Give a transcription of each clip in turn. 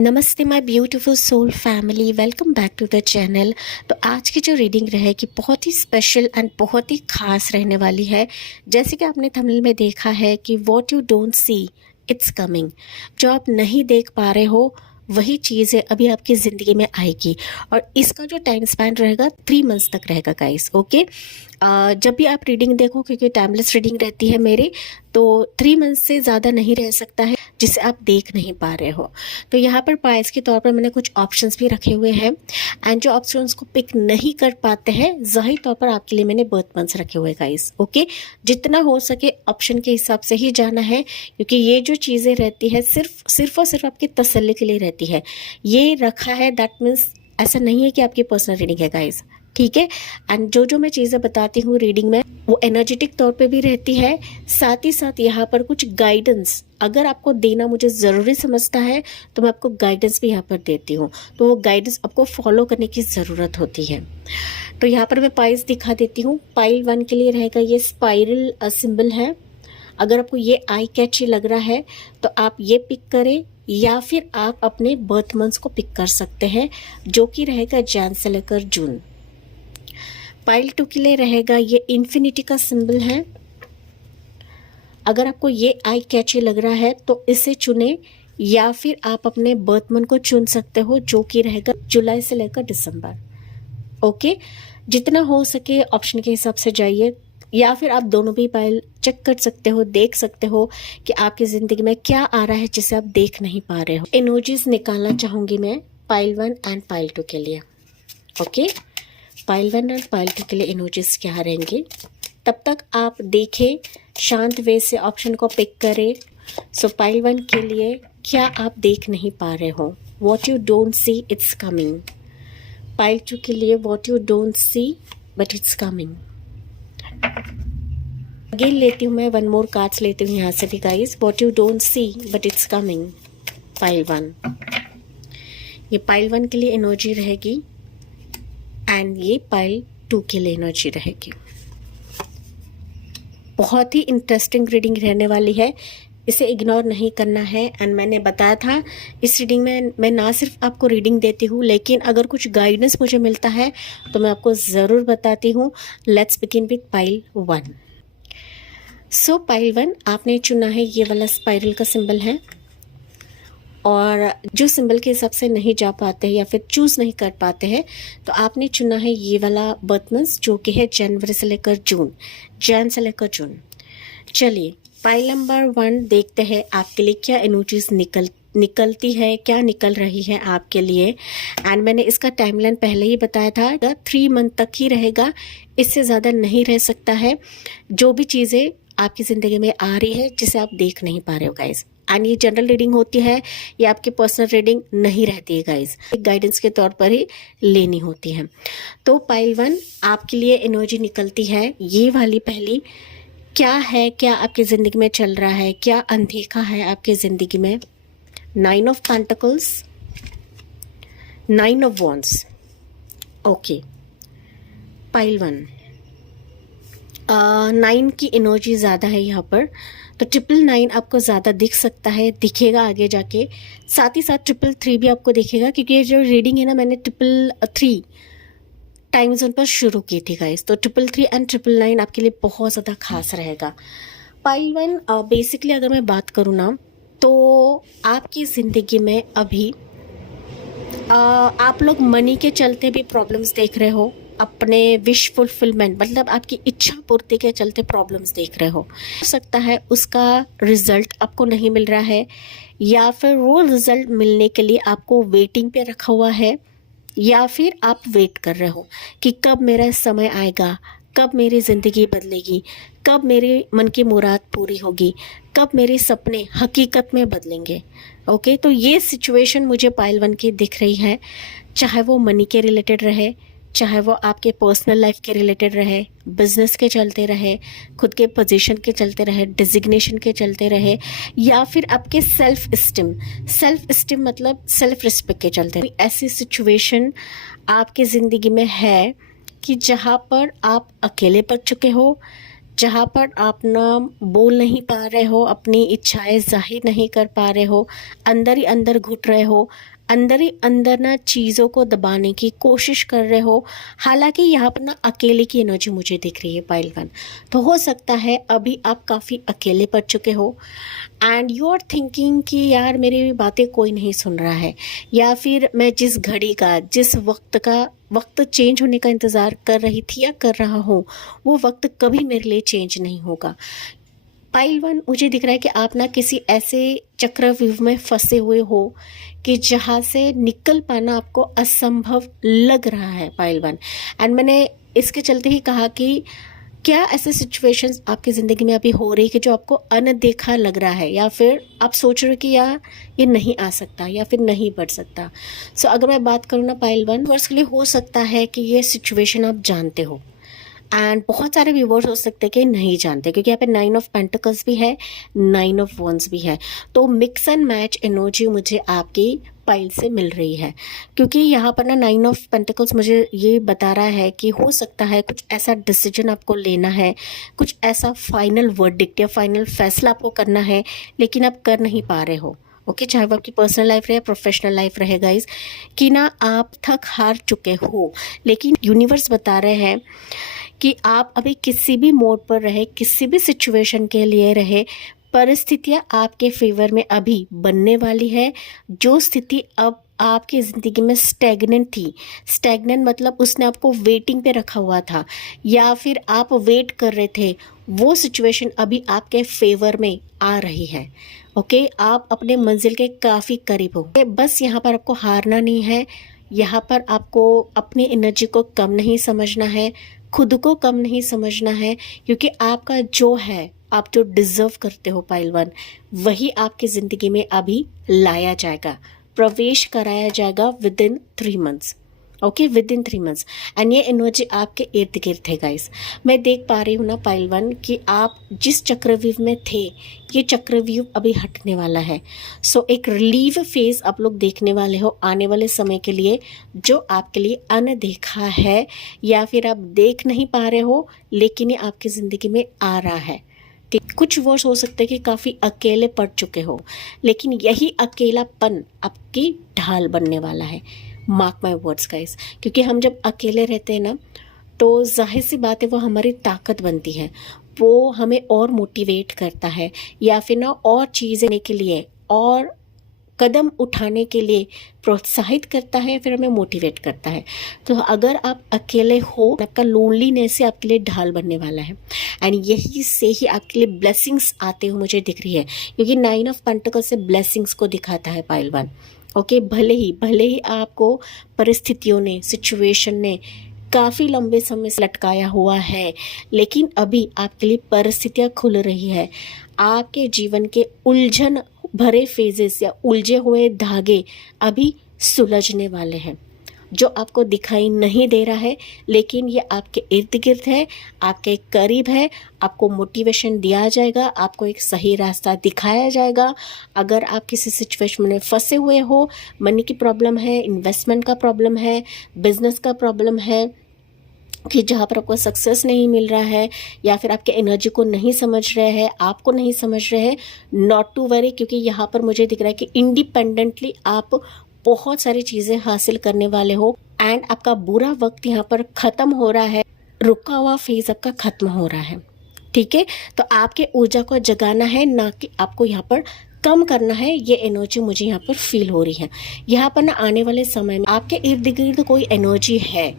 नमस्ते my beautiful soul family, welcome back to the channel. तो आज की जो रीडिंग रहेगी बहुत ही स्पेशल एंड बहुत ही खास रहने वाली है। जैसे कि आपने थंबनेल में देखा है कि what you don't see it's coming. जो आप नहीं देख पा रहे हो वही चीज़ें अभी आपकी ज़िंदगी में आएगी, और इसका जो टाइम स्पैन रहेगा 3 मंथ्स तक रहेगा गाइस। ओके, जब भी आप रीडिंग देखो, क्योंकि टाइमलेस रीडिंग रहती है मेरी, तो 3 मंथ्स से ज़्यादा नहीं रह सकता है जिसे आप देख नहीं पा रहे हो। तो यहाँ पर पाइल्स के तौर पर मैंने कुछ ऑप्शंस भी रखे हुए हैं, एंड जो ऑप्शंस को पिक नहीं कर पाते हैं ज़ाहिर तौर पर आपके लिए मैंने बर्थ मंथ्स रखे हुए गाइस। ओके, जितना हो सके ऑप्शन के हिसाब से ही जाना है, क्योंकि ये जो चीज़ें रहती है सिर्फ और सिर्फ आपकी तसल्ली के लिए रहती है। ये रखा है दैट मीन्स ऐसा नहीं है कि आपकी पर्सनल रीडिंग है गाइस, ठीक है। एंड जो मैं चीज़ें बताती हूँ रीडिंग में वो एनर्जेटिक तौर पे भी रहती है, साथ ही साथ यहाँ पर कुछ गाइडेंस अगर आपको देना मुझे ज़रूरी समझता है तो मैं आपको गाइडेंस भी यहाँ पर देती हूँ, तो वो गाइडेंस आपको फॉलो करने की ज़रूरत होती है। तो यहाँ पर मैं पाइल्स दिखा देती हूँ। पाइल 1 के लिए रहेगा ये स्पाइरल सिंबल है। अगर आपको ये आई कैची लग रहा है तो आप ये पिक करें, या फिर आप अपने बर्थ मंथ्स को पिक कर सकते हैं, जो कि रहेगा जैन से लेकर जून। पाइल 2 के लिए रहेगा ये इन्फिनिटी का सिंबल है। अगर आपको ये आई कैची लग रहा है तो इसे चुने, या फिर आप अपने बर्थ मंथ को चुन सकते हो, जो कि रहेगा जुलाई से लेकर दिसंबर। ओके, जितना हो सके ऑप्शन के हिसाब से जाइए, या फिर आप दोनों भी पाइल चेक कर सकते हो, देख सकते हो कि आपकी ज़िंदगी में क्या आ रहा है जिसे आप देख नहीं पा रहे हो। इमोजीज निकालना चाहूँगी मैं पाइल 1 एंड पाइल 2 के लिए। ओके, पाइल 1 और पाइल 2 के लिए इमोजीज क्या रहेंगे, तब तक आप देखें, शांत वे से ऑप्शन को पिक करें। सो पाइल 1 के लिए क्या आप देख नहीं पा रहे हो, what you don't see it's coming. Pile 2 के लिए what you don't see but it's coming. Again लेती हूँ मैं, वन मोर कार्ड्स लेती हूँ यहाँ से भी guys. What you don't see but it's coming, pile 1। ये पाइल 1 के लिए एनर्जी रहेगी, एंड ये पाइल 2 के लिए एनर्जी रहेगी। बहुत ही इंटरेस्टिंग रीडिंग रहने वाली है, इसे इग्नोर नहीं करना है। एंड मैंने बताया था इस रीडिंग में मैं ना सिर्फ आपको रीडिंग देती हूँ, लेकिन अगर कुछ गाइडेंस मुझे मिलता है तो मैं आपको ज़रूर बताती हूँ। Let's begin with pile 1। So pile 1 आपने चुना है ये वाला स्पाइरल का सिंबल है, और जो सिंबल के हिसाब से नहीं जा पाते हैं या फिर चूज़ नहीं कर पाते हैं तो आपने चुना है ये वाला बर्थ मंथ, जो कि है जनवरी से लेकर जून, जैन से लेकर जून। चलिए पाइल नंबर 1 देखते हैं आपके लिए क्या एनर्जीज निकलती है, क्या निकल रही है आपके लिए। एंड मैंने इसका टाइमलाइन पहले ही बताया था, 3 मंथ तक ही रहेगा, इससे ज़्यादा नहीं रह सकता है। जो भी चीज़ें आपकी ज़िंदगी में आ रही है जिसे आप देख नहीं पा रहे हो गाइज, एंड ये जनरल रीडिंग होती है, ये आपकी पर्सनल रीडिंग नहीं रहती है गाइज, एक गाइडेंस के तौर पर ही लेनी होती है। तो पाइल 1 आपके लिए एनर्जी निकलती है ये वाली पहली। क्या है, क्या आपकी ज़िंदगी में चल रहा है, क्या अनदेखा है आपकी ज़िंदगी में। 9 of pentacles, 9 of wands. Okay, pile 1 9 की एनर्जी ज़्यादा है यहाँ पर, तो 999 आपको ज़्यादा दिख सकता है, दिखेगा आगे जाके। साथ ही साथ 333 भी आपको दिखेगा, क्योंकि ये जो रीडिंग है ना मैंने 333 टाइम जोन पर शुरू की थी गाइस। तो 333 एंड 999 आपके लिए बहुत ज़्यादा खास रहेगा। पाइल 1 बेसिकली अगर मैं बात करूँ ना, तो आपकी ज़िंदगी में अभी आप लोग मनी के चलते भी प्रॉब्लम्स देख रहे हो, अपने विश फुलफिलमेंट मतलब आपकी इच्छा पूर्ति के चलते प्रॉब्लम्स देख रहे हो सकता है उसका रिजल्ट आपको नहीं मिल रहा है, या फिर वो रिजल्ट मिलने के लिए आपको वेटिंग पे रखा हुआ है, या फिर आप वेट कर रहे हो कि कब मेरा समय आएगा, कब मेरी ज़िंदगी बदलेगी, कब मेरे मन की मुराद पूरी होगी, कब मेरे सपने हकीकत में बदलेंगे। ओके, तो ये सिचुएशन मुझे पाइल 1 की दिख रही है, चाहे वो मनी के रिलेटेड रहे, चाहे वो आपके पर्सनल लाइफ के रिलेटेड रहे, बिजनेस के चलते रहे, खुद के पोजीशन के चलते रहे, डिजिग्नेशन के चलते रहे, या फिर आपके सेल्फ इस्टीम मतलब सेल्फ रिस्पेक्ट के चलते रहे। ऐसी सिचुएशन आपकी ज़िंदगी में है कि जहाँ पर आप अकेले पड़ चुके हो, जहाँ पर आप ना बोल नहीं पा रहे हो, अपनी इच्छाएं जाहिर नहीं कर पा रहे हो, अंदर ही अंदर घुट रहे हो, अंदर ही अंदर ना चीज़ों को दबाने की कोशिश कर रहे हो। हालांकि यहाँ पर ना अकेले की एनर्जी मुझे दिख रही है पाइल वन। तो हो सकता है अभी आप काफ़ी अकेले पड़ चुके हो एंड यू आर थिंकिंग कि यार मेरी बातें कोई नहीं सुन रहा है, या फिर मैं जिस घड़ी का, जिस वक्त चेंज होने का इंतज़ार कर रही थी या कर रहा हूँ, वो वक्त कभी मेरे लिए चेंज नहीं होगा। पाइल वन, मुझे दिख रहा है कि आप ना किसी ऐसे चक्रव्यूह में फंसे हुए हो कि जहाँ से निकल पाना आपको असंभव लग रहा है पाइल वन। एंड मैंने इसके चलते ही कहा कि क्या ऐसे सिचुएशंस आपकी ज़िंदगी में अभी हो रही है कि जो आपको अनदेखा लग रहा है, या फिर आप सोच रहे हो कि यार ये नहीं आ सकता या फिर नहीं बढ़ सकता। सो अगर मैं बात करूँ ना पाइल वन, वर्ष के लिए हो सकता है कि ये सिचुएशन आप जानते हो एंड बहुत सारे व्यूवर्स हो सकते हैं कि नहीं जानते, क्योंकि यहाँ पे 9 ऑफ पेंटिकल्स भी है, 9 ऑफ वंस भी है। तो मिक्स एंड मैच एनर्जी मुझे आपकी पाइल से मिल रही है, क्योंकि यहाँ पर ना 9 ऑफ पेंटिकल्स मुझे ये बता रहा है कि हो सकता है कुछ ऐसा डिसीजन आपको लेना है, कुछ ऐसा फाइनल वर्डिक्ट या फाइनल फैसला आपको करना है, लेकिन आप कर नहीं पा रहे हो। ओके, चाहे वो आपकी पर्सनल लाइफ रहे, प्रोफेशनल लाइफ रहे गाइस, कि ना आप थक हार चुके हो, लेकिन यूनिवर्स बता रहे हैं कि आप अभी किसी भी मोड पर रहे, किसी भी सिचुएशन के लिए रहे, परिस्थितियाँ आपके फेवर में अभी बनने वाली है। जो स्थिति अब आपकी ज़िंदगी में स्टैग्नेंट थी, स्टैग्नेंट मतलब उसने आपको वेटिंग पे रखा हुआ था या फिर आप वेट कर रहे थे, वो सिचुएशन अभी आपके फेवर में आ रही है। ओके, आप अपने मंजिल के काफ़ी करीब हो। बस यहाँ पर आपको हारना नहीं है, यहाँ पर आपको अपनी एनर्जी को कम नहीं समझना है, खुद को कम नहीं समझना है, क्योंकि आपका जो है, आप जो डिज़र्व करते हो पाइल वन, वही आपकी ज़िंदगी में अभी लाया जाएगा, प्रवेश कराया जाएगा with in 3 months. Okay, with in 3 months. And ये एनर्जी आपके इर्द गिर्द है गाइस। मैं देख पा रही हूँ ना पाइल वन कि आप जिस चक्रव्यूह में थे, ये चक्रव्यूह अभी हटने वाला है। सो एक रिलीव फेज आप लोग देखने वाले हो आने वाले समय के लिए, जो आपके लिए अनदेखा है या फिर आप देख नहीं पा रहे हो, लेकिन ये आपकी ज़िंदगी में आ रहा है। कुछ वर्ष हो सकते हैं कि काफ़ी अकेले पड़ चुके हो, लेकिन यही अकेलापन आपकी ढाल बनने वाला है। मार्क माई वर्ड्स गाइस, क्योंकि हम जब अकेले रहते हैं ना, तो जाहिर सी बात है वो हमारी ताकत बनती है, वो हमें और मोटिवेट करता है, या फिर ना और चीज़ें करने के लिए और कदम उठाने के लिए प्रोत्साहित करता है, फिर हमें मोटिवेट करता है। तो अगर आप अकेले हो, आपका लोनलीनेस से आपके लिए ढाल बनने वाला है एंड यही से ही आपके लिए ब्लेसिंग्स आते हुए मुझे दिख रही है, क्योंकि 9 ऑफ पेंटिकल्स से ब्लेसिंग्स को दिखाता है पाइल वन। ओके, भले ही आपको परिस्थितियों ने, सिचुएशन ने काफ़ी लंबे समय से लटकाया हुआ है, लेकिन अभी आपके लिए परिस्थितियाँ खुल रही है। आपके जीवन के उलझन भरे फेजेस या उलझे हुए धागे अभी सुलझने वाले हैं, जो आपको दिखाई नहीं दे रहा है, लेकिन ये आपके इर्द गिर्द है, आपके करीब है। आपको मोटिवेशन दिया जाएगा, आपको एक सही रास्ता दिखाया जाएगा। अगर आप किसी सिचुएशन में फंसे हुए हो, मनी की प्रॉब्लम है, इन्वेस्टमेंट का प्रॉब्लम है, बिजनेस का प्रॉब्लम है, कि जहाँ पर आपको सक्सेस नहीं मिल रहा है, या फिर आपके एनर्जी को नहीं समझ रहे हैं, आपको नहीं समझ रहे हैं, नॉट टू वरी, क्योंकि यहाँ पर मुझे दिख रहा है कि इंडिपेंडेंटली आप बहुत सारी चीज़ें हासिल करने वाले हो एंड आपका बुरा वक्त यहाँ पर ख़त्म हो रहा है, रुका हुआ फेज आपका ख़त्म हो रहा है। ठीक है, तो आपके ऊर्जा को जगाना है, ना कि आपको यहाँ पर कम करना है। ये एनर्जी मुझे यहाँ पर फील हो रही है। यहाँ पर ना आने वाले समय में आपके इर्द गिर्द कोई एनर्जी है,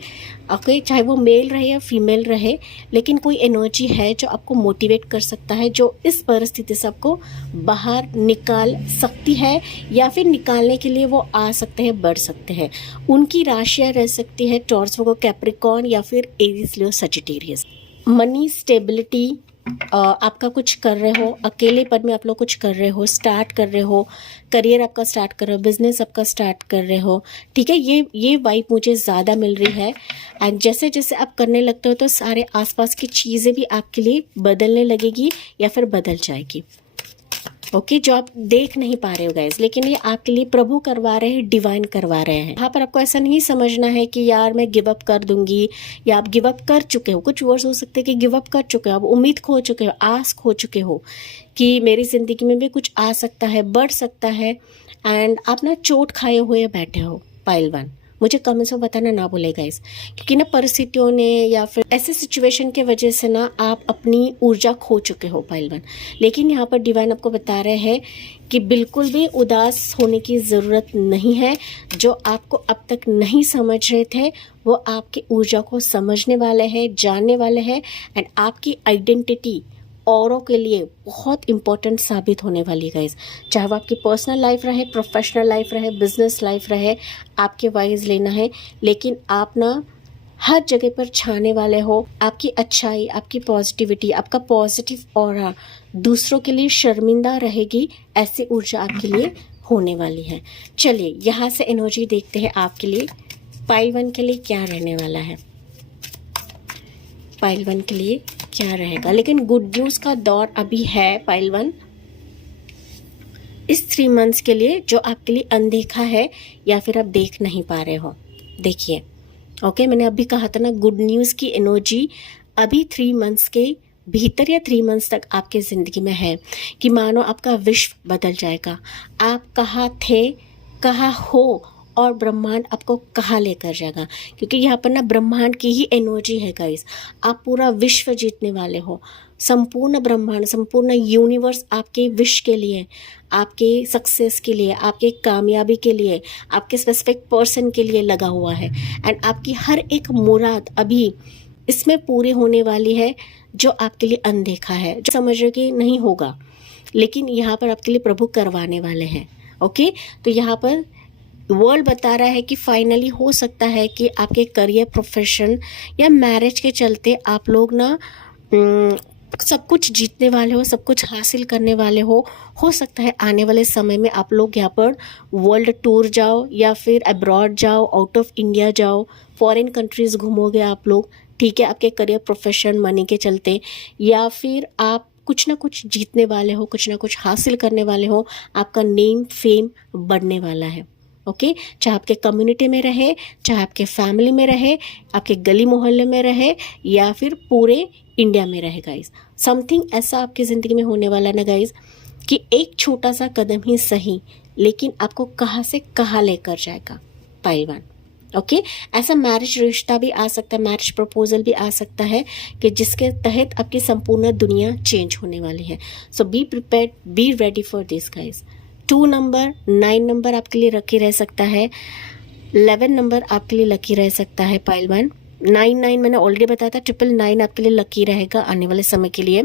ओके, चाहे वो मेल रहे या फीमेल रहे, लेकिन कोई एनर्जी है जो आपको मोटिवेट कर सकता है, जो इस परिस्थिति से आपको बाहर निकाल सकती है, या फिर निकालने के लिए वो आ सकते हैं, बढ़ सकते हैं। उनकी राशियाँ रह सकती है टॉरस, कैप्रिकॉर्न या फिर एरीज, लियो, सजिटेरियस। मनी स्टेबिलिटी, आपका कुछ कर रहे हो, अकेले पद में आप लोग कुछ कर रहे हो, स्टार्ट कर रहे हो, करियर आपका स्टार्ट कर रहे हो, बिजनेस आपका स्टार्ट कर रहे हो। ठीक है, ये वाइब मुझे ज़्यादा मिल रही है। एंड जैसे जैसे आप करने लगते हो, तो सारे आसपास की चीज़ें भी आपके लिए बदलने लगेगी या फिर बदल जाएगी। ओके, जो आप देख नहीं पा रहे हो गाइज, लेकिन ये आपके लिए प्रभु करवा रहे हैं, डिवाइन करवा रहे हैं। यहाँ पर आपको ऐसा नहीं समझना है कि यार मैं गिव अप कर दूंगी, या आप गिव अप कर चुके हो। कुछ वर्ड्स हो सकते हैं कि गिव अप कर चुके हो, आप उम्मीद खो चुके हो, आस खो चुके हो कि मेरी जिंदगी में भी कुछ आ सकता है, बढ़ सकता है, एंड आप ना चोट खाए हुए बैठे हो। पाइल 1, मुझे कमेंट्स में बताना ना भूले गाइस, क्योंकि ना परिस्थितियों ने या फिर ऐसे सिचुएशन के वजह से ना आप अपनी ऊर्जा खो चुके हो पाइल 1। लेकिन यहाँ पर डिवाइन आपको बता रहे हैं कि बिल्कुल भी उदास होने की ज़रूरत नहीं है। जो आपको अब तक नहीं समझ रहे थे वो आपकी ऊर्जा को समझने वाले हैं, जानने वाले हैं, एंड आपकी आइडेंटिटी औरों के लिए बहुत इंपॉर्टेंट साबित होने वाली है गाइस। चाहे वो आपकी पर्सनल लाइफ रहे, प्रोफेशनल लाइफ रहे, बिजनेस लाइफ रहे, आपके वाइज लेना है। लेकिन आप ना हर जगह पर छाने वाले हो। आपकी अच्छाई, आपकी पॉजिटिविटी, आपका पॉजिटिव ऑरा दूसरों के लिए शर्मिंदा रहेगी, ऐसी ऊर्जा आपके लिए होने वाली है। चलिए यहाँ से एनर्जी देखते हैं आपके लिए पाइल 1 के लिए क्या रहने वाला है। पाइल 1 के लिए क्या रहेगा, लेकिन गुड न्यूज़ का दौर अभी है पाइल 1 इस 3 मंथ्स के लिए, जो आपके लिए अनदेखा है या फिर आप देख नहीं पा रहे हो। देखिए ओके, मैंने अभी कहा था ना, गुड न्यूज़ की एनर्जी अभी 3 मंथ्स के भीतर या 3 मंथ्स तक आपके ज़िंदगी में है, कि मानो आपका विश्व बदल जाएगा। आप कहाँ थे, कहाँ हो, और ब्रह्मांड आपको कहाँ लेकर जाएगा, क्योंकि यहाँ पर ना ब्रह्मांड की ही एनर्जी है गाइस। आप पूरा विश्व जीतने वाले हो। संपूर्ण ब्रह्मांड, संपूर्ण यूनिवर्स आपके विश के लिए, आपके सक्सेस के लिए, आपके कामयाबी के लिए, आपके स्पेसिफिक पर्सन के लिए लगा हुआ है। एंड आपकी हर एक मुराद अभी इसमें पूरी होने वाली है, जो आपके लिए अनदेखा है, जो समझ रहे कि नहीं होगा, लेकिन यहाँ पर आपके लिए प्रभु करवाने वाले हैं। ओके, तो यहाँ पर वर्ल्ड बता रहा है कि फाइनली हो सकता है कि आपके करियर, प्रोफेशन या मैरिज के चलते आप लोग ना सब कुछ जीतने वाले हो, सब कुछ हासिल करने वाले हो सकता है आने वाले समय में आप लोग यहाँ पर वर्ल्ड टूर जाओ, या फिर अब्रॉड जाओ, आउट ऑफ इंडिया जाओ, फॉरेन कंट्रीज़ घूमोगे आप लोग। ठीक है, आपके करियर, प्रोफेशन, मनी के चलते, या फिर आप कुछ ना कुछ जीतने वाले हो, कुछ ना कुछ हासिल करने वाले हो, आपका नेम फेम बढ़ने वाला है। ओके, चाहे आपके कम्युनिटी में रहे, चाहे आपके फैमिली में रहे, आपके गली मोहल्ले में रहे, या फिर पूरे इंडिया में रहे गाइस, समथिंग ऐसा आपकी ज़िंदगी में होने वाला ना गाइस, कि एक छोटा सा कदम ही सही, लेकिन आपको कहाँ से कहाँ लेकर जाएगा पाइल 1। ओके, ऐसा मैरिज रिश्ता भी आ सकता है, मैरिज प्रपोजल भी आ सकता है, कि जिसके तहत आपकी संपूर्ण दुनिया चेंज होने वाली है। So be prepared, be ready for this guys. 2 number, 9 number आपके लिए लकी रह सकता है, 11 नंबर आपके लिए लकी रह सकता है पाइल 1। 9 मैंने ऑलरेडी बताया था, 999 आपके लिए लकी रहेगा आने वाले समय के लिए।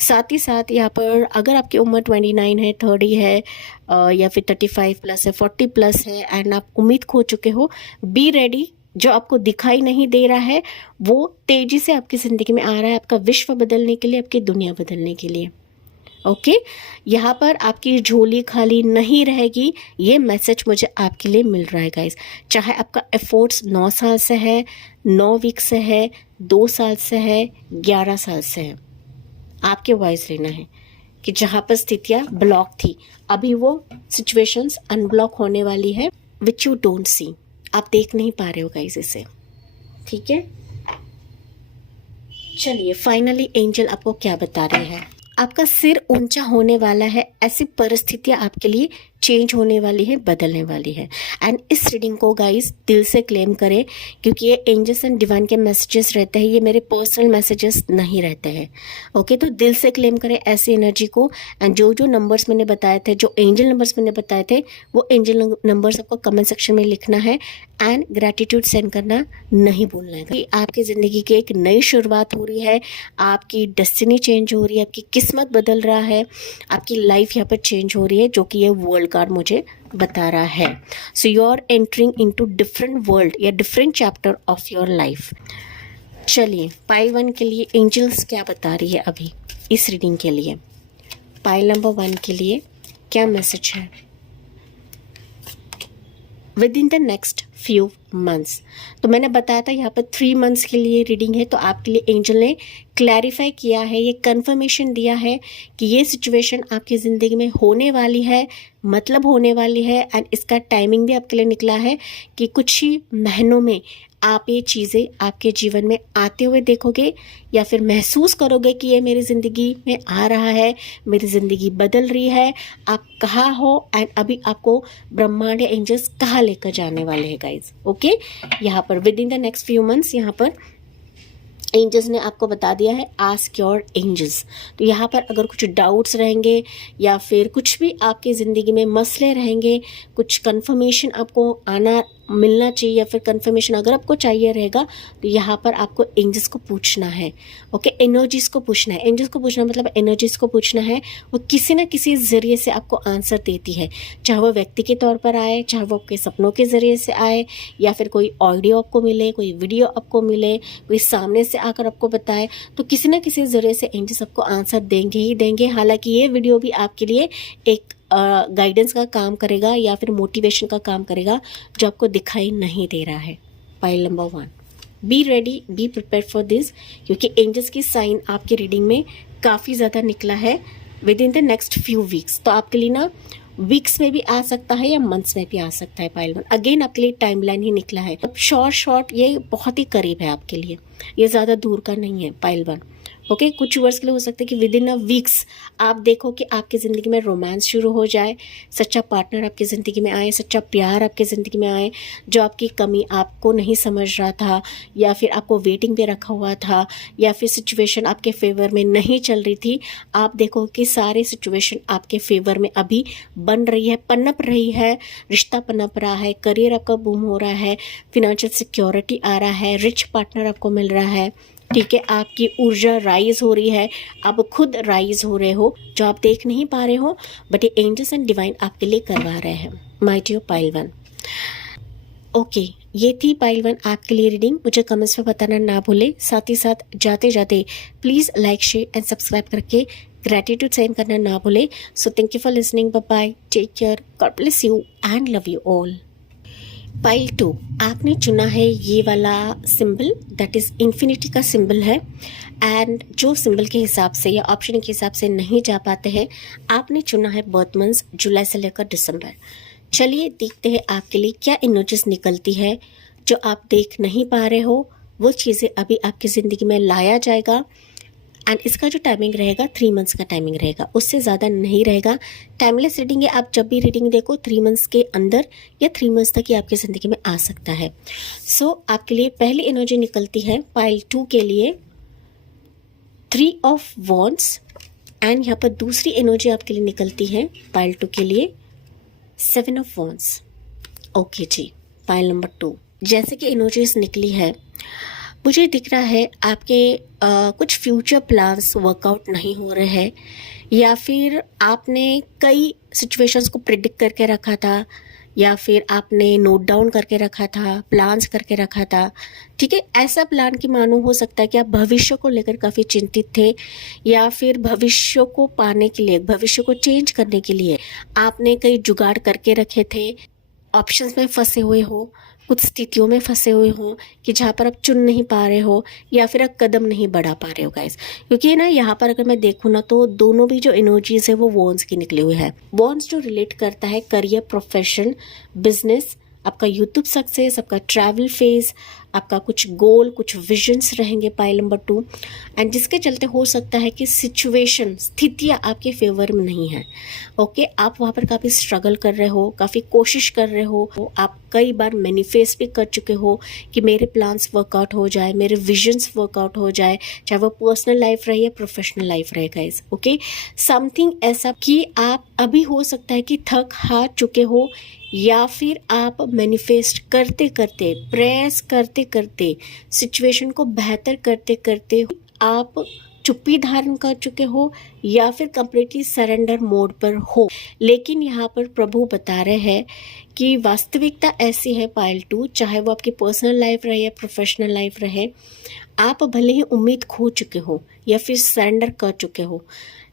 साथ ही साथ यहाँ पर अगर आपकी उम्र 29 है, 30 है, या फिर 35 प्लस है, 40 प्लस है, एंड आप उम्मीद खो चुके हो, बी रेडी। जो आपको दिखाई नहीं दे रहा है वो तेजी से आपकी ज़िंदगी में आ रहा है, आपका विश्व बदलने के लिए, आपकी दुनिया बदलने के लिए। ओके, यहाँ पर आपकी झोली खाली नहीं रहेगी, ये मैसेज मुझे आपके लिए मिल रहा है गाइस। चाहे आपका एफर्ट्स 9 साल से है, 9 वीक से है, 2 साल से है, 11 साल से है, आपके वाइज लेना है कि जहाँ पर स्थितियाँ ब्लॉक थी, अभी वो सिचुएशंस अनब्लॉक होने वाली है, विच यू डोंट सी, आप देख नहीं पा रहे हो गाइस इसे। ठीक है, चलिए फाइनली एंजल आपको क्या बता रहे हैं। आपका सिर ऊंचा होने वाला है, ऐसी परिस्थितियां आपके लिए चेंज होने वाली है, बदलने वाली है। एंड इस रीडिंग को गाइस दिल से क्लेम करें, क्योंकि ये एंजल्स एंड डिवाइन के मैसेजेस रहते हैं, ये मेरे पर्सनल मैसेजेस नहीं रहते हैं। ओके, तो दिल से क्लेम करें ऐसी एनर्जी को। एंड जो जो नंबर्स मैंने बताए थे, जो एंजल नंबर्स मैंने बताए थे, वो एंजल नंबर्स आपको कमेंट सेक्शन में लिखना है, एंड ग्रैटिट्यूड सेंड करना नहीं भूलना है। कि आपकी ज़िंदगी की एक नई शुरुआत हो रही है, आपकी डेस्टिनी चेंज हो रही है, आपकी किस्मत बदल रहा है, आपकी लाइफ यहाँ पर चेंज हो रही है, जो कि ये वर्ल्ड कार्ड मुझे बता रहा है। So you are entering into different world या different chapter of your life. चलिए पाइल 1 के लिए एंजल्स क्या बता रही है अभी इस रीडिंग के लिए। पाइल नंबर 1 के लिए क्या मैसेज है। With in the next few months. तो मैंने बताया था यहाँ पर 3 मंथ्स के लिए रीडिंग है, तो आपके लिए एंजल ने क्लैरिफाई किया है, ये कंफर्मेशन दिया है कि ये सिचुएशन आपकी ज़िंदगी में होने वाली है, मतलब होने वाली है। एंड इसका टाइमिंग भी आपके लिए निकला है कि कुछ ही महीनों में आप ये चीज़ें आपके जीवन में आते हुए देखोगे या फिर महसूस करोगे कि ये मेरी ज़िंदगी में आ रहा है, मेरी ज़िंदगी बदल रही है। आप कहाँ हो एंड अभी आपको ब्रह्मांड या एंजल्स कहाँ लेकर जाने वाले हैं गाइज। ओके, यहाँ पर with in the next few months यहाँ पर एंजल्स ने आपको बता दिया है आस्क योर एंजल्स। तो यहाँ पर अगर कुछ डाउट्स रहेंगे या फिर कुछ भी आपकी ज़िंदगी में मसले रहेंगे, कुछ कंफर्मेशन आपको आना मिलना चाहिए या फिर कंफर्मेशन अगर आपको चाहिए रहेगा, तो यहाँ पर आपको एंजल्स को पूछना है। ओके, एनर्जीज को पूछना है। एंजल्स को पूछना मतलब एनर्जीज को पूछना है, वो किसी न किसी ज़रिए से आपको आंसर देती है, चाहे वो व्यक्ति के तौर पर आए, चाहे वो आपके सपनों के ज़रिए से आए, या फिर कोई ऑडियो आपको मिले, कोई वीडियो आपको मिले, कोई सामने से आकर आपको बताए। तो किसी न किसी ज़रिए से एंजल्स आपको आंसर देंगे ही देंगे। हालांकि ये वीडियो भी आपके लिए एक गाइडेंस का काम करेगा या फिर मोटिवेशन का काम करेगा, जो आपको दिखाई नहीं दे रहा है। Pile number 1, be ready, be prepare for this, क्योंकि एंजल्स की साइन आपकी रीडिंग में काफ़ी ज़्यादा निकला है with in the next few weeks. तो आपके लिए ना वीक्स में भी आ सकता है या मंथ्स में भी आ सकता है। पाइल 1 अगेन आपके लिए टाइमलाइन ही निकला है। अब शॉर्ट ये बहुत ही करीब है आपके लिए, ये ज़्यादा दूर का नहीं है। पाइल 1 ओके, कुछ वर्ष के लिए हो सकता है कि विद इन अ वीक्स आप देखो कि आपकी ज़िंदगी में रोमांस शुरू हो जाए, सच्चा पार्टनर आपकी ज़िंदगी में आए, सच्चा प्यार आपकी ज़िंदगी में आए, जो आपकी कमी आपको नहीं समझ रहा था या फिर आपको वेटिंग पे रखा हुआ था या फिर सिचुएशन आपके फेवर में नहीं चल रही थी। आप देखो कि सारे सिचुएशन आपके फेवर में अभी बन रही है, पनप रही है, रिश्ता पनप रहा है, करियर आपका बूम हो रहा है, फिनेंशियल सिक्योरिटी आ रहा है, रिच पार्टनर आपको मिल रहा है। ठीक है, आपकी ऊर्जा राइज हो रही है, आप खुद राइज हो रहे हो, जो आप देख नहीं पा रहे हो, बट ये एंजल्स एंड डिवाइन आपके लिए करवा रहे हैं। माय डियर पाइल 1 ओके, ये थी पाइल 1 आपके लिए रीडिंग। मुझे कमेंट्स में बताना ना भूले, साथ ही साथ जाते जाते please like, share and subscribe करके ग्रेटिट्यूड सेंड करना ना भूले। So thank you for listening, bye bye, take care, God bless you and love you all. Pile 2 आपने चुना है ये वाला सिंबल, दैट इज़ इन्फिनिटी का सिंबल है। एंड जो सिंबल के हिसाब से या ऑप्शन के हिसाब से नहीं जा पाते हैं, आपने चुना है बर्थ मंथ जुलाई से लेकर दिसंबर। चलिए देखते हैं आपके लिए क्या एनर्जीज निकलती है। जो आप देख नहीं पा रहे हो वो चीज़ें अभी आपकी ज़िंदगी में लाया जाएगा। एंड इसका जो टाइमिंग रहेगा 3 मंथ्स का टाइमिंग रहेगा, उससे ज़्यादा नहीं रहेगा। टाइमलेस रीडिंग है, आप जब भी रीडिंग देखो 3 मंथ्स के अंदर या 3 मंथ्स तक ही आपकी ज़िंदगी में आ सकता है। सो आपके लिए पहली एनर्जी निकलती है पाइल 2 के लिए 3 ऑफ वॉन्ड्स। एंड यहाँ पर दूसरी एनर्जी आपके लिए निकलती है पाइल 2 के लिए 7 ऑफ वॉन्ड्स। ओके जी, पाइल नंबर 2 जैसे कि एनर्जीज निकली है, मुझे दिख रहा है आपके कुछ फ्यूचर प्लान्स वर्कआउट नहीं हो रहे हैं, या फिर आपने कई सिचुएशंस को प्रिडिक्ट करके रखा था, या फिर आपने नोट डाउन करके रखा था, प्लान्स करके रखा था। ठीक है, ऐसा प्लान कि मानो हो सकता है कि आप भविष्य को लेकर काफ़ी चिंतित थे, या फिर भविष्य को पाने के लिए, भविष्य को चेंज करने के लिए आपने कई जुगाड़ करके रखे थे, ऑप्शंस में फंसे हुए हो, कुछ स्थितियों में फंसे हुए हो कि जहाँ पर आप चुन नहीं पा रहे हो या फिर आप कदम नहीं बढ़ा पा रहे हो गाइस। क्योंकि ना यहाँ पर अगर मैं देखूँ ना तो दोनों भी जो एनर्जीज है वो वॉन्स की निकली हुई है। वॉन्स जो रिलेट करता है करियर, प्रोफेशन, बिजनेस, आपका यूट्यूब सक्सेस, आपका ट्रैवल फेज, आपका कुछ गोल, कुछ विजन्स रहेंगे पाइल नंबर 2। एंड जिसके चलते हो सकता है कि सिचुएशन, स्थितियाँ आपके फेवर में नहीं है। ओके, आप वहाँ पर काफ़ी स्ट्रगल कर रहे हो, काफ़ी कोशिश कर रहे हो, आप कई बार मैनिफेस्ट भी कर चुके हो कि मेरे प्लान्स वर्कआउट हो जाए, मेरे विजन्स वर्कआउट हो जाए, चाहे वो पर्सनल लाइफ रहे या प्रोफेशनल लाइफ रहे गाइस। ओके, समथिंग ऐसा कि आप अभी हो सकता है कि थक हार चुके हो, या फिर आप मैनिफेस्ट करते करते, प्रयास करते करते, सिचुएशन को बेहतर करते करते आप चुप्पी धारण कर चुके हो, या फिर कंप्लीटली सरेंडर मोड पर हो। लेकिन यहाँ पर प्रभु बता रहे हैं कि वास्तविकता ऐसी है पाइल 2, चाहे वो आपकी पर्सनल लाइफ रहे या प्रोफेशनल लाइफ रहे, आप भले ही उम्मीद खो चुके हो या फिर सरेंडर कर चुके हो,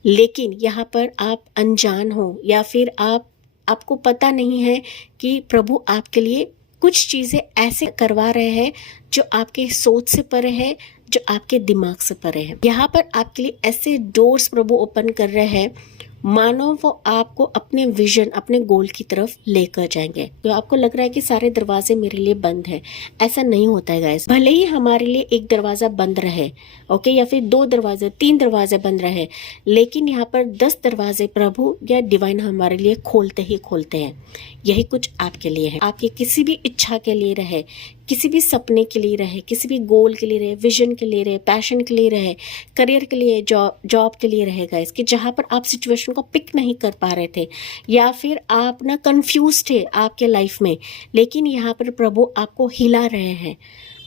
लेकिन यहाँ पर आप अनजान हो या फिर आप आपको पता नहीं है कि प्रभु आपके लिए कुछ चीज़ें ऐसे करवा रहे हैं जो आपके सोच से परे है, जो आपके दिमाग से परे है। यहाँ पर आपके लिए ऐसे डोर्स प्रभु ओपन कर रहे हैं मानो वो आपको अपने विजन, अपने गोल की तरफ लेकर जाएंगे। तो आपको लग रहा है कि सारे दरवाजे मेरे लिए बंद है, ऐसा नहीं होता है गाइस। भले ही हमारे लिए एक दरवाजा बंद रहे, ओके, या फिर 2 दरवाजे, 3 दरवाजे बंद रहे, लेकिन यहाँ पर 10 दरवाजे प्रभु या डिवाइन हमारे लिए खोलते ही खोलते हैं। यही कुछ आपके लिए है। आपकी किसी भी इच्छा के लिए रहे, किसी भी सपने के लिए रहे, किसी भी गोल के लिए रहे, विजन के लिए रहे, पैशन के लिए रहे, करियर के लिए, जॉब के लिए रहेगा इसके, जहाँ पर आप सिचुएशन को पिक नहीं कर पा रहे थे या फिर आप ना कंफ्यूज थे आपके लाइफ में, लेकिन यहाँ पर प्रभु आपको हिला रहे हैं,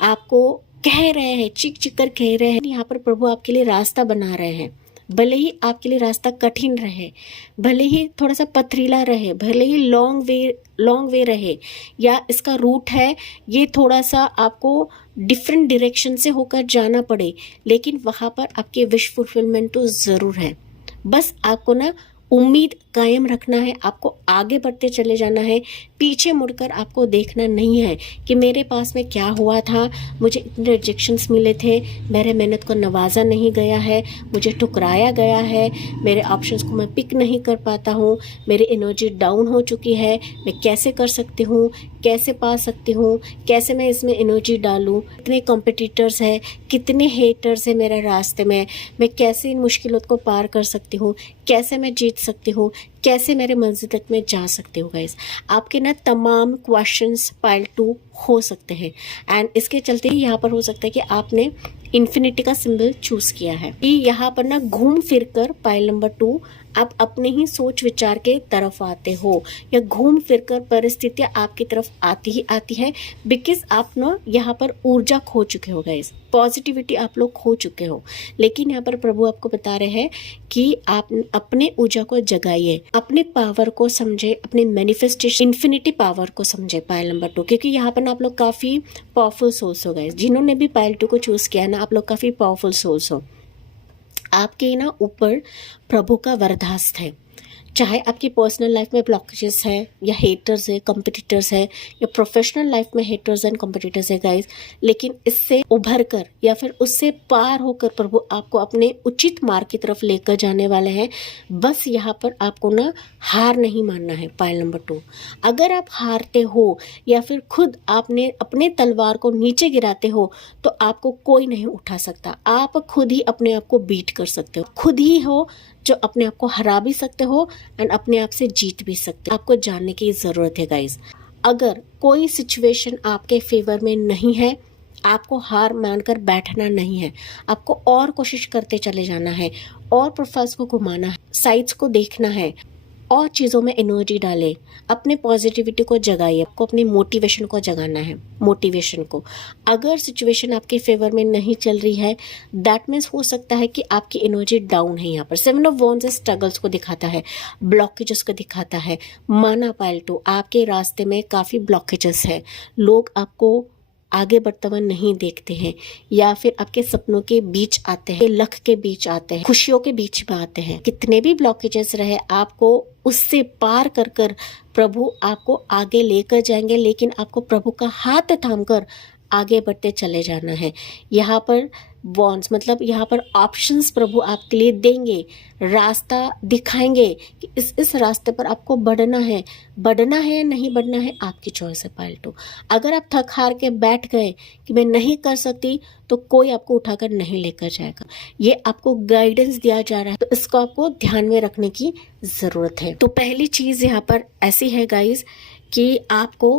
आपको कह रहे हैं, चीख चीख कर कह रहे हैं। यहाँ पर प्रभु आपके लिए रास्ता बना रहे हैं। भले ही आपके लिए रास्ता कठिन रहे, भले ही थोड़ा सा पथरीला रहे, भले ही लॉन्ग वे रहे, या इसका रूट है ये थोड़ा सा आपको डिफरेंट डायरेक्शन से होकर जाना पड़े, लेकिन वहाँ पर आपके विश फुलफिलमेंट तो ज़रूर है। बस आपको ना उम्मीद कायम रखना है, आपको आगे बढ़ते चले जाना है, पीछे मुड़कर आपको देखना नहीं है कि मेरे पास में क्या हुआ था, मुझे इतने रिजेक्शंस मिले थे, मेरे मेहनत को नवाजा नहीं गया है, मुझे ठुकराया गया है, मेरे ऑप्शंस को मैं पिक नहीं कर पाता हूँ, मेरी एनर्जी डाउन हो चुकी है, मैं कैसे कर सकती हूँ, कैसे पा सकती हूँ, कैसे मैं इसमें एनर्जी डालूँ, कितने कॉम्पिटिटर्स हैं, कितने हेटर्स हैं मेरे रास्ते में, मैं कैसे इन मुश्किलों को पार कर सकती हूँ, कैसे मैं जीत सकती हूँ, कैसे मेरे मंजिल तक में जा सकते हो गाइस। आपके ना तमाम क्वेश्चंस पाइल 2 हो सकते हैं, एंड इसके चलते ही यहाँ पर हो सकता है कि आपने इन्फिनिटी का सिंबल चूज किया है। कि यहाँ पर ना घूम फिर कर पाइल नंबर 2 आप अपने ही सोच विचार के तरफ आते हो, या घूम फिर कर परिस्थितियाँ आपकी तरफ आती ही आती है, बिकॉज आप ना यहाँ पर ऊर्जा खो चुके हो गाइस, पॉजिटिविटी आप लोग खो चुके हो। लेकिन यहाँ पर प्रभु आपको बता रहे हैं कि आप अपने ऊर्जा को जगाइए, अपने पावर को समझे, अपने मैनिफेस्टेशन इन्फिनिटी पावर को समझे पाइल नंबर 2, क्योंकि यहाँ पर ना आप लोग काफ़ी पावरफुल सोल्स हो गाइस। जिन्होंने भी पाइल 2 को चूज़ किया ना, आप लोग काफ़ी पावरफुल सोल्स हो। आपके ना ऊपर प्रभु का वरदास्त है, चाहे आपकी पर्सनल लाइफ में ब्लॉकेजेस है, या हेटर्स है, कॉम्पिटिटर्स है, या प्रोफेशनल लाइफ में हेटर्स एंड कॉम्पिटिटर्स है गाइस, लेकिन इससे उभर कर या फिर उससे पार होकर प्रभु आपको अपने उचित मार्ग की तरफ लेकर जाने वाले हैं। बस यहाँ पर आपको ना हार नहीं मानना है पाइल नंबर 2। अगर आप हारते हो या फिर खुद आपने अपने तलवार को नीचे गिराते हो तो आपको कोई नहीं उठा सकता। आप खुद ही अपने आप को बीट कर सकते हो, खुद ही हो जो अपने आप को हरा भी सकते हो एंड अपने आप से जीत भी सकते हो। आपको जानने की ज़रूरत है गाइज। अगर कोई सिचुएशन आपके फेवर में नहीं है, आपको हार मानकर बैठना नहीं है, आपको और कोशिश करते चले जाना है, और प्रोफाइल्स को घुमाना है, साइट्स को देखना है, और चीज़ों में एनर्जी डालें, अपने पॉजिटिविटी को जगाइए, आपको अपनी मोटिवेशन को जगाना है, मोटिवेशन को। अगर सिचुएशन आपके फेवर में नहीं चल रही है, दैट मीन्स हो सकता है कि आपकी एनर्जी डाउन है। यहाँ पर 7 ऑफ वॉन्ड्स स्ट्रगल्स को दिखाता है, ब्लॉकेजेस को दिखाता है। माना पाइल 2 आपके रास्ते में काफ़ी ब्लॉकेजेस है, लोग आपको आगे बढ़ता हुआ नहीं देखते हैं, या फिर आपके सपनों के बीच आते हैं, लक के बीच आते हैं, खुशियों के बीच में आते हैं। कितने भी ब्लॉकेजेस रहे, आपको उससे पार कर कर प्रभु आपको आगे लेकर जाएंगे, लेकिन आपको प्रभु का हाथ थामकर आगे बढ़ते चले जाना है। यहाँ पर वॉन्स मतलब यहाँ पर ऑप्शंस प्रभु आपके लिए देंगे, रास्ता दिखाएंगे कि इस रास्ते पर आपको बढ़ना है या नहीं बढ़ना है, आपकी चॉइस है पाइल 2। अगर आप थक हार के बैठ गए कि मैं नहीं कर सकती, तो कोई आपको उठाकर नहीं लेकर जाएगा। ये आपको गाइडेंस दिया जा रहा है, तो इसको आपको ध्यान में रखने की ज़रूरत है। तो पहली चीज़ यहाँ पर ऐसी है गाइज कि आपको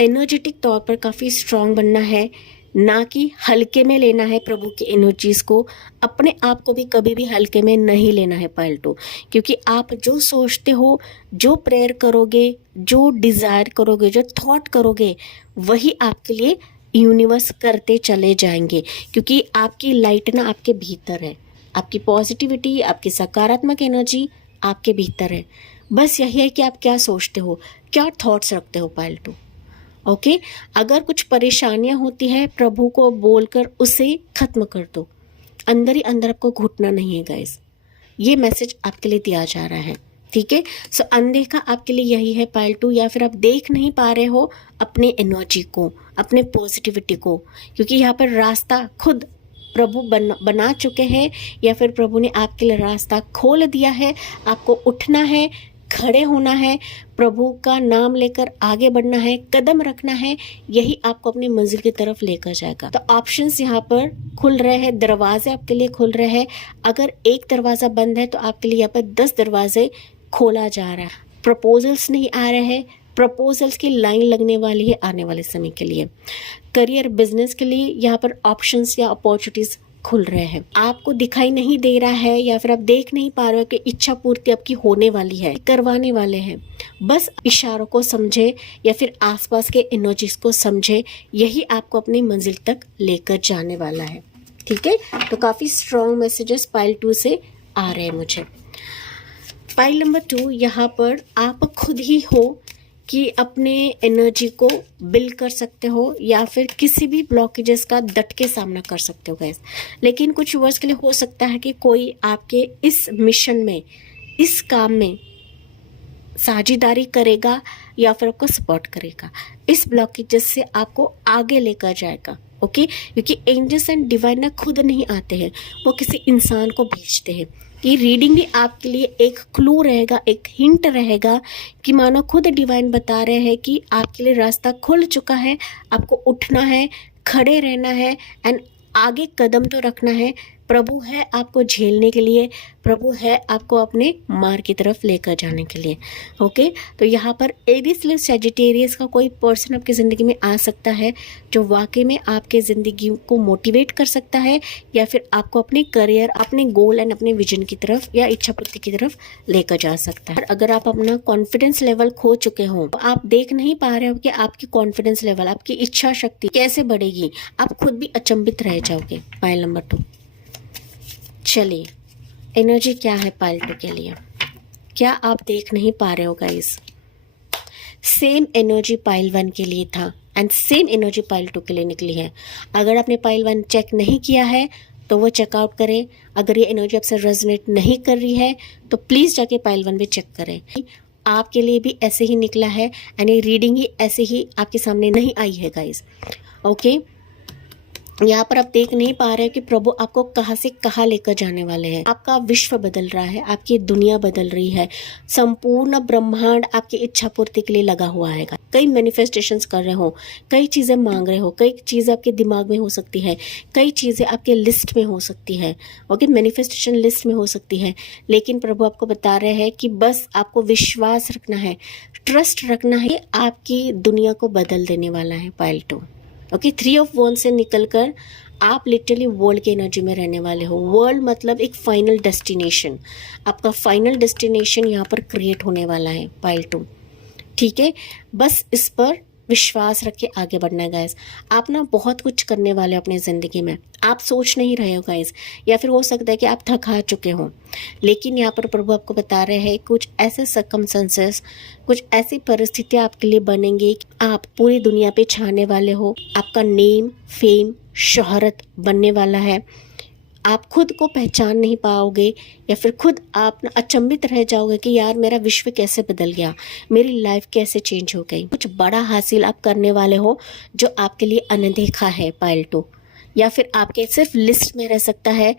एनर्जेटिक तौर पर काफ़ी स्ट्रांग बनना है, ना कि हल्के में लेना है प्रभु की एनर्जीज़ को। अपने आप को भी कभी भी हल्के में नहीं लेना है पाइल 2, क्योंकि आप जो सोचते हो, जो प्रेयर करोगे, जो डिज़ायर करोगे, जो थॉट करोगे, वही आपके लिए यूनिवर्स करते चले जाएंगे, क्योंकि आपकी लाइट ना आपके भीतर है, आपकी पॉजिटिविटी, आपकी सकारात्मक एनर्जी आपके भीतर है। बस यही है कि आप क्या सोचते हो, क्या थॉट्स रखते हो पाइल 2। ओके अगर कुछ परेशानियां होती है, प्रभु को बोलकर उसे खत्म कर दो। अंदर ही अंदर आपको घुटना नहीं है गाइस, ये मैसेज आपके लिए दिया जा रहा है। ठीक है। सो अनदेखा आपके लिए यही है पाइल 2, या फिर आप देख नहीं पा रहे हो अपने एनर्जी को, अपने पॉजिटिविटी को, क्योंकि यहाँ पर रास्ता खुद प्रभु बना चुके हैं, या फिर प्रभु ने आपके लिए रास्ता खोल दिया है। आपको उठना है, खड़े होना है, प्रभु का नाम लेकर आगे बढ़ना है, कदम रखना है, यही आपको अपनी मंजिल की तरफ लेकर जाएगा। तो ऑप्शंस यहाँ पर खुल रहे हैं, दरवाजे आपके लिए खुल रहे हैं। अगर एक दरवाज़ा बंद है तो आपके लिए यहाँ पर 10 दरवाजे खोला जा रहा है। प्रपोजल्स नहीं आ रहे हैं, प्रपोजल्स की लाइन लगने वाली है आने वाले समय के लिए। करियर बिजनेस के लिए यहाँ पर ऑप्शंस या अपॉर्चुनिटीज खुल रहे हैं। आपको दिखाई नहीं दे रहा है, या फिर आप देख नहीं पा रहे हो कि इच्छा पूर्ति आपकी होने वाली है, करवाने वाले हैं। बस इशारों को समझे या फिर आसपास के एनर्जीज को समझे, यही आपको अपनी मंजिल तक लेकर जाने वाला है। ठीक है, तो काफ़ी स्ट्रॉन्ग मैसेजेस पाइल 2 से आ रहे हैं मुझे। पाइल नंबर 2, यहाँ पर आप खुद ही हो कि अपने एनर्जी को बिल्ड कर सकते हो, या फिर किसी भी ब्लॉकेजेस का डट के सामना कर सकते हो गाइस। लेकिन कुछ वर्ष के लिए हो सकता है कि कोई आपके इस मिशन में, इस काम में साझेदारी करेगा या फिर आपको सपोर्ट करेगा, इस ब्लॉकेजेस से आपको आगे लेकर जाएगा। ओके, क्योंकि एंजल्स एंड डिवाइन ना खुद नहीं आते हैं, वो किसी इंसान को भेजते हैं। ये रीडिंग भी आपके लिए एक क्लू रहेगा, एक हिंट रहेगा कि मानो खुद डिवाइन बता रहे हैं कि आपके लिए रास्ता खुल चुका है, आपको उठना है, खड़े रहना है एंड आगे कदम तो रखना है। प्रभु है आपको झेलने के लिए, प्रभु है आपको अपने मार्ग की तरफ लेकर जाने के लिए। ओके, तो यहाँ पर एरीज सैजिटेरियस का कोई पर्सन आपकी ज़िंदगी में आ सकता है जो वाकई में आपके ज़िंदगी को मोटिवेट कर सकता है, या फिर आपको अपने करियर, अपने गोल एंड अपने विजन की तरफ या इच्छा पूर्ति की तरफ लेकर जा सकता है। अगर आप अपना कॉन्फिडेंस लेवल खो चुके हो, तो आप देख नहीं पा रहे हो कि आपकी कॉन्फिडेंस लेवल, आपकी इच्छा शक्ति कैसे बढ़ेगी, आप खुद भी अचंभित रह जाओगे। पाइल नंबर 2, चलिए एनर्जी क्या है पाइल 2 के लिए, क्या आप देख नहीं पा रहे हो गाइस? सेम एनर्जी पाइल 1 के लिए था एंड सेम एनर्जी पाइल 2 के लिए निकली है। अगर आपने पाइल 1 चेक नहीं किया है तो वो चेकआउट करें। अगर ये एनर्जी आपसे रेजोनेट नहीं कर रही है तो प्लीज़ जाके पाइल 1 भी चेक करें। आपके लिए भी ऐसे ही निकला है एंड ये रीडिंग ही ऐसे ही आपके सामने नहीं आई है गाइस। ओके, यहाँ पर आप देख नहीं पा रहे कि प्रभु आपको कहाँ से कहाँ लेकर जाने वाले हैं। आपका विश्व बदल रहा है, आपकी दुनिया बदल रही है, संपूर्ण ब्रह्मांड आपकी इच्छा पूर्ति के लिए लगा हुआ है। कई मैनिफेस्टेशंस कर रहे हो, कई चीज़ें मांग रहे हो, कई चीज़ें आपके दिमाग में हो सकती है, कई चीज़ें आपके लिस्ट में हो सकती है। ओके, मैनिफेस्टेशन लिस्ट में हो सकती है, लेकिन प्रभु आपको बता रहे हैं कि बस आपको विश्वास रखना है, ट्रस्ट रखना है, आपकी दुनिया को बदल देने वाला है पाइल 2। ओके, 3 ऑफ वॉन्ड से निकलकर आप लिटरली वर्ल्ड की एनर्जी में रहने वाले हो। वर्ल्ड मतलब एक फाइनल डेस्टिनेशन, आपका फाइनल डेस्टिनेशन यहाँ पर क्रिएट होने वाला है पाइल 2। ठीक है, बस इस पर विश्वास रख के आगे बढ़ना है गाइस। आप ना बहुत कुछ करने वाले हो अपनी ज़िंदगी में, आप सोच नहीं रहे हो गाइस, या फिर हो सकता है कि आप थका चुके हो, लेकिन यहाँ पर प्रभु आपको बता रहे हैं कुछ ऐसे सर्कमस्टेंसेस, कुछ ऐसी परिस्थितियाँ आपके लिए बनेंगी कि आप पूरी दुनिया पे छाने वाले हो। आपका नेम, फेम, शोहरत बनने वाला है। आप खुद को पहचान नहीं पाओगे, या फिर खुद आप अचंभित रह जाओगे कि यार मेरा विश्व कैसे बदल गया, मेरी लाइफ कैसे चेंज हो गई। कुछ बड़ा हासिल आप करने वाले हो जो आपके लिए अनदेखा है पाइल 2, या फिर आपके सिर्फ लिस्ट में रह सकता है,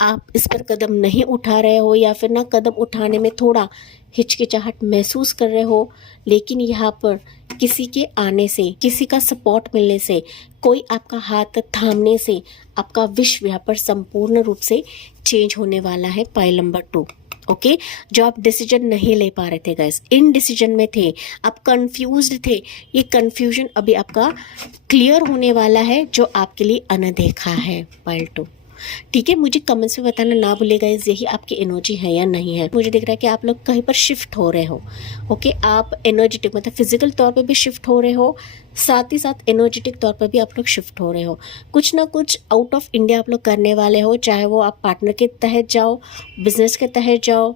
आप इस पर कदम नहीं उठा रहे हो, या फिर ना कदम उठाने में थोड़ा हिचकिचाहट महसूस कर रहे हो। लेकिन यहाँ पर किसी के आने से, किसी का सपोर्ट मिलने से, कोई आपका हाथ थामने से आपका विश्व यहाँ पर संपूर्ण रूप से चेंज होने वाला है पाइल नंबर 2। ओके, जो आप डिसीजन नहीं ले पा रहे थे गाइस, इन डिसीजन में थे, आप कंफ्यूज्ड थे, ये कंफ्यूजन अभी आपका क्लियर होने वाला है जो आपके लिए अनदेखा है पाइल 2। ठीक है, मुझे कमेंट्स में बताना ना भूलिएगा यही आपकी एनर्जी है या नहीं है। मुझे दिख रहा है कि आप लोग कहीं पर शिफ्ट हो रहे हो। ओके, आप एनर्जेटिक मतलब फिजिकल तौर पे भी शिफ्ट हो रहे हो, साथ ही साथ एनर्जेटिक तौर पर भी आप लोग शिफ्ट हो रहे हो। कुछ ना कुछ आउट ऑफ इंडिया आप लोग करने वाले हो, चाहे वो आप पार्टनर के तहत जाओ, बिजनेस के तहत जाओ,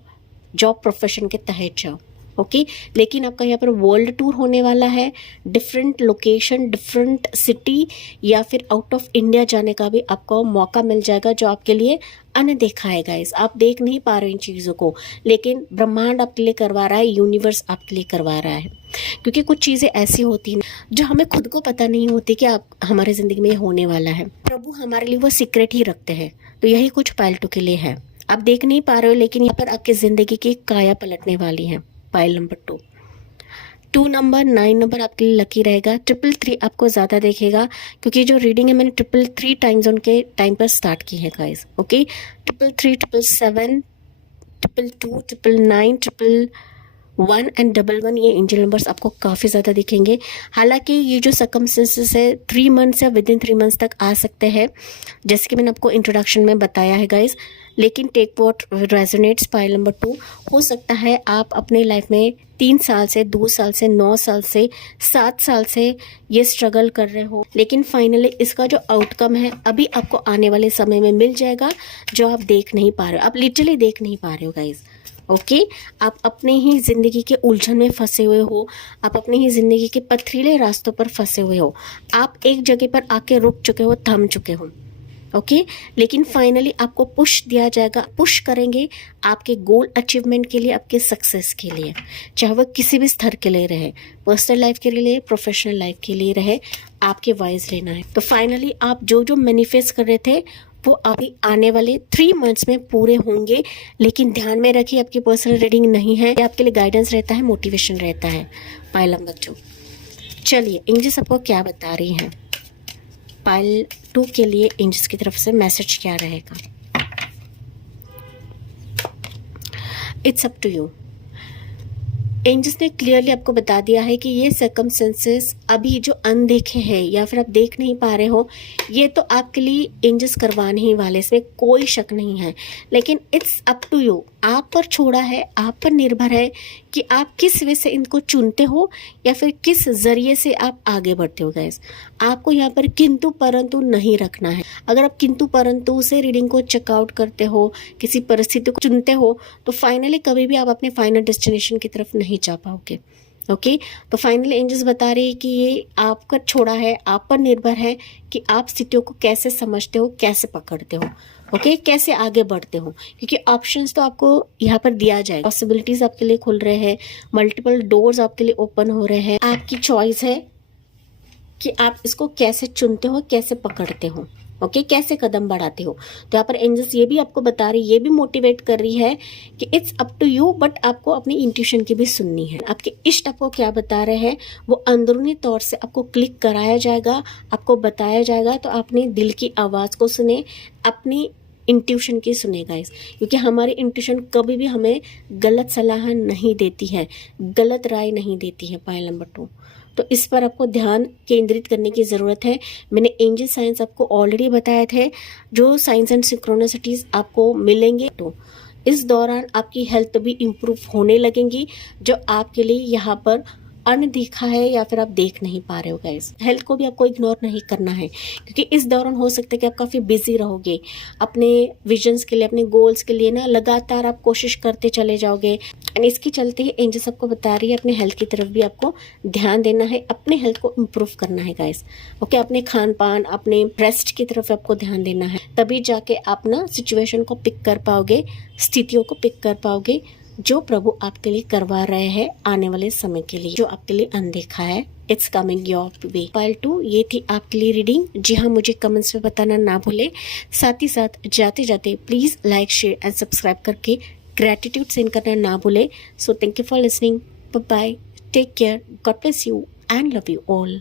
जॉब प्रोफेशन के तहत जाओ। ओके लेकिन आपका यहाँ पर वर्ल्ड टूर होने वाला है, डिफरेंट लोकेशन, डिफरेंट सिटी या फिर आउट ऑफ इंडिया जाने का भी आपको मौका मिल जाएगा, जो आपके लिए अनदेखा है गाइस। आप देख नहीं पा रहे इन चीज़ों को, लेकिन ब्रह्मांड आपके लिए करवा रहा है, यूनिवर्स आपके लिए करवा रहा है। क्योंकि कुछ चीज़ें ऐसी होती हैं जो हमें खुद को पता नहीं होती कि आप हमारे ज़िंदगी में होने वाला है। प्रभु हमारे लिए वो सीक्रेट ही रखते हैं। तो यही कुछ पाइल 2 के लिए है। आप देख नहीं पा रहे हो, लेकिन यहाँ पर आपकी ज़िंदगी की काया पलटने वाली है। पाइल नंबर 2 नंबर, 9 नंबर आपके लिए लकी रहेगा। 333 आपको ज़्यादा देखेगा, क्योंकि जो रीडिंग है मैंने 333 टाइम जोन के टाइम पर स्टार्ट की है गाइस। ओके 333, 777, 222, 999, 1 एंड 11 ये एंजल नंबर्स आपको काफ़ी ज़्यादा दिखेंगे। हालांकि ये जो सर्कमस्टेंसेस है 3 मंथ्स या विद इन 3 मंथ्स तक आ सकते हैं, जैसे कि मैंने आपको इंट्रोडक्शन में बताया है गाइस। लेकिन take what resonates. Pile number 2 हो सकता है आप अपने लाइफ में 3 साल से, 2 साल से, 9 साल से, 7 साल से ये स्ट्रगल कर रहे हो, लेकिन फाइनली इसका जो आउटकम है अभी आपको आने वाले समय में मिल जाएगा, जो आप देख नहीं पा रहे हो। आप लिटरली देख नहीं पा रहे हो गाइज। ओके आप अपने ही ज़िंदगी के उलझन में फंसे हुए हो, आप अपने ही ज़िंदगी के पथरीले रास्तों पर फंसे हुए हो, आप एक जगह पर आके रुक चुके हो, थम चुके हो। ओके लेकिन फाइनली आपको पुश दिया जाएगा, पुश करेंगे आपके गोल अचीवमेंट के लिए, आपके सक्सेस के लिए, चाहे वह किसी भी स्तर के लिए रहे, पर्सनल लाइफ के लिए, प्रोफेशनल लाइफ के लिए रहे, आपके वाइज लेना है। तो फाइनली आप जो जो मैनिफेस्ट कर रहे थे वो अभी आने वाले 3 मंथ्स में पूरे होंगे। लेकिन ध्यान में रखिए आपकी पर्सनल रीडिंग नहीं है, ये आपके लिए गाइडेंस रहता है, मोटिवेशन रहता है। पाइल नंबर 2, चलिए एंजल्स आपको क्या बता रही हैं। पाइल 2 के लिए एंजल्स की तरफ से मैसेज क्या रहेगा। It's up to you. Angels ने क्लियरली आपको बता दिया है कि ये सर्कमस्टेंसेस अभी जो अनदेखे हैं या फिर आप देख नहीं पा रहे हो, ये तो आपके लिए एंजल्स करवाने ही वाले, इसमें कोई शक नहीं है। लेकिन इट्स अप टू यू, आप पर छोड़ा है, आप पर निर्भर है कि आप किस वे से इनको चुनते हो या फिर किस जरिए से आप आगे बढ़ते हो गाइस। आपको यहाँ पर किंतु परंतु नहीं रखना है। अगर आप किंतु परंतु से रीडिंग को चेकआउट करते हो, किसी परिस्थिति को चुनते हो, तो फाइनली कभी भी आप अपने फाइनल डेस्टिनेशन की तरफ नहीं जा पाओगे। ओके तो फाइनली एंजल्स बता रही है कि ये आपका छोड़ा है, आप पर निर्भर है कि आप स्थितियों को कैसे समझते हो, कैसे पकड़ते हो, ओके कैसे आगे बढ़ते हो। क्योंकि ऑप्शंस तो आपको यहाँ पर दिया जाएगा, पॉसिबिलिटीज आपके लिए खुल रहे हैं, मल्टीपल डोर्स आपके लिए ओपन हो रहे हैं। आपकी चॉइस है कि आप इसको कैसे चुनते हो, कैसे पकड़ते हो, ओके कैसे कदम बढ़ाते हो। तो यहाँ पर एंजल्स ये भी आपको बता रही, ये भी मोटिवेट कर रही है कि it's up to you, but आपको अपनी इंट्यूशन की भी सुननी है। आपके इष्ट आपको क्या बता रहे हैं वो अंदरूनी तौर से आपको क्लिक कराया जाएगा, आपको बताया जाएगा। तो अपने दिल की आवाज़ को सुने, अपनी इंट्यूशन की सुने गाइस, क्योंकि हमारी इंट्यूशन कभी भी हमें गलत सलाह नहीं देती है, गलत राय नहीं देती है। पाइल नंबर 2 तो इस पर आपको ध्यान केंद्रित करने की ज़रूरत है। मैंने एंजल साइंस आपको ऑलरेडी बताए थे, जो साइंस एंड सिंक्रोनिसिटीज़ आपको मिलेंगे। तो इस दौरान आपकी हेल्थ भी इम्प्रूव होने लगेंगी, जो आपके लिए यहाँ पर अनदेखा है या फिर आप देख नहीं पा रहे हो गाइस। हेल्थ को भी आपको इग्नोर नहीं करना है, क्योंकि इस दौरान हो सकता है कि आप काफ़ी बिजी रहोगे अपने विजन्स के लिए, अपने गोल्स के लिए ना, लगातार आप कोशिश करते चले जाओगे। एंड इसके चलते ही एंजल्स आपको बता रही है अपने हेल्थ की तरफ भी आपको ध्यान देना है, अपने हेल्थ को इम्प्रूव करना है गाइस। ओके अपने खान पान, अपने रेस्ट की तरफ आपको ध्यान देना है, तभी जाके आप ना सिचुएशन को पिक कर पाओगे, स्थितियों को पिक कर पाओगे, जो प्रभु आपके लिए करवा रहे हैं आने वाले समय के लिए, जो आपके लिए अनदेखा है। It's coming your way. Pile 2 ये थी आपके लिए रीडिंग। जी हाँ, मुझे कमेंट्स में बताना ना भूले। साथ ही साथ जाते जाते please like, share and subscribe करके ग्रेटिट्यूड सेंड करना ना भूले। So thank you for listening, bye bye, take care, God bless you and love you all.